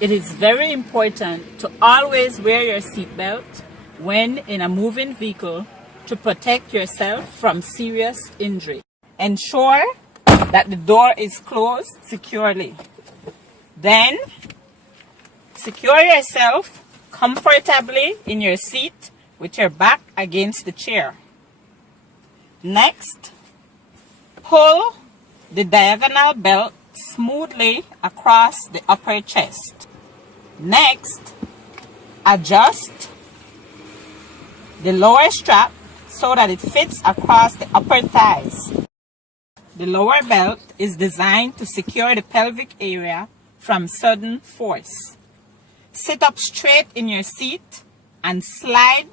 It is very important to always wear your seatbelt when in a moving vehicle to protect yourself from serious injury. Ensure that the door is closed securely. Then, secure yourself comfortably in your seat with your back against the chair. Next, pull the diagonal belt smoothly across the upper chest. Next, adjust the lower strap so that it fits across the upper thighs. The lower belt is designed to secure the pelvic area from sudden force. Sit up straight in your seat and slide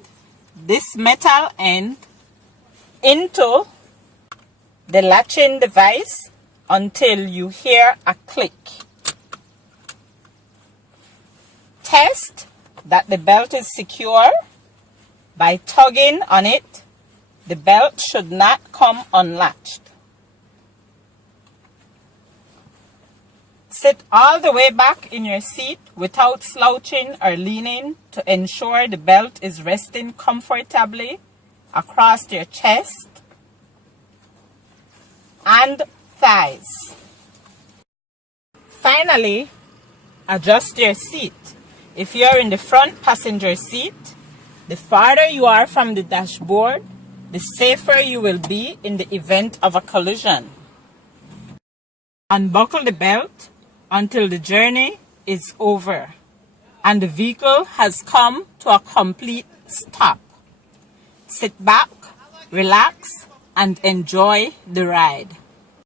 this metal end into the latching device until you hear a click. Test that the belt is secure by tugging on it. The belt should not come unlatched. Sit all the way back in your seat without slouching or leaning to ensure the belt is resting comfortably across your chest and thighs. Finally, adjust your seat. If you are in the front passenger seat, the farther you are from the dashboard, the safer you will be in the event of a collision. Unbuckle the belt until the journey is over and the vehicle has come to a complete stop. Sit back, relax, and enjoy the ride.